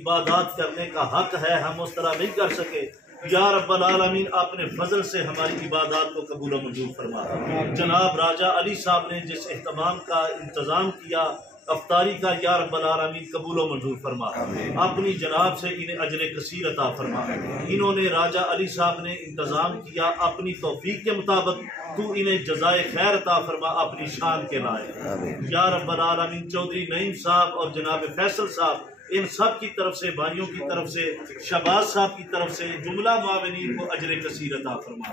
عبادات کرنے کا حق ہے، ہم اس طرح نہیں کر سکے۔ یا رب العالمین اپنے فضل سے ہماری عبادات کو قبول و منظور فرما۔ جناب راجہ علی صاحب نے جس اہتمام کا انتظام کیا افطاری کا، یا رب العالمین قبول و منظور فرما، اپنی جناب سے انہیں اجر کثیر عطا فرما۔ انہوں نے راجہ علی صاحب نے انتظام کیا، اپنی توفیق کے مطابق تو انہیں جزائے خیر عطا فرما اپنی شان کے لائق۔ یا رب العالمین چودھری نعیم صاحب اور جناب فیصل صاحب، ان سب کی طرف سے، بھائیوں کی طرف سے، شہباز صاحب کی طرف سے، جملہ معاونین کو اجر کثیر عطا فرما۔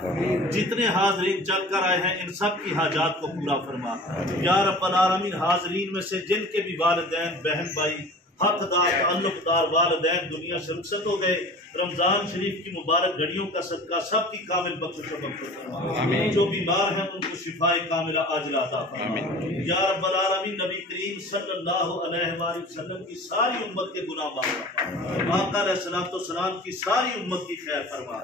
جتنے حاضرین چل کر آئے ہیں ان سب کی حاجات کو پورا فرما۔ یا رب العالمین حاضرین میں سے جن کے بھی والدین، بہن بھائی، حقدار، تعلق دار والدین دنیا سے رخصت ہو گئے، رمضان شریف کی مبارک گھڑیوں کا صدقہ سب کی کامل بخشش و مغفرت فرما۔ جو بیمار ہیں ان کو شفائے کاملہ عاجلہ عطا فرما۔ یا رب العالمین نبی کریم صلی اللہ علیہ وآلہ وسلم کی ساری امت کے گناہ معاف فرما۔ آقا علیہ الصلوۃ والسلام کی ساری امت کی خیر فرما۔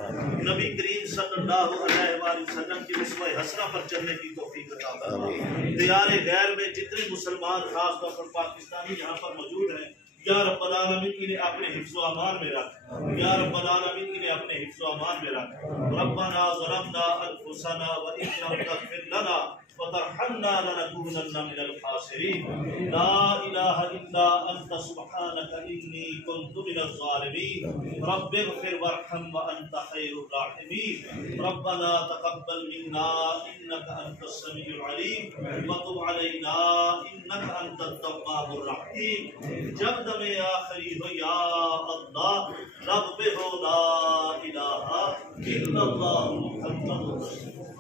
نبی کریم صلی اللہ علیہ وآلہ وسلم کی اسوہ حسنہ پر چلنے کی توفیق عطا فرما۔ دیار غیر میں جتنے مسلمان خاص طور پر پاکستانی یہاں پر موجود ہیں، یا رب العالمین انہیں اپنے حفظ و امان میں رکھ۔ یا رب العالمین انہیں اپنے حفظ و امان میں رکھ۔ ربنا ظلمنا انفسنا وان لم تغفر لنا وترحمنا لنكونن من الخاسرين۔ لا الہ الا انت سبحانك انی كنت من الظالمین۔ رب اغفر وارحم وانت خیر الراحمین۔ ربنا تقبل منا انك انت السمیع العلیم وتب علینا انك انت التواب الرحیم۔ جب دم آخری ہو یا اللہ، رب پہ ہو لا الہ الا اللہ محمد رسول اللہ۔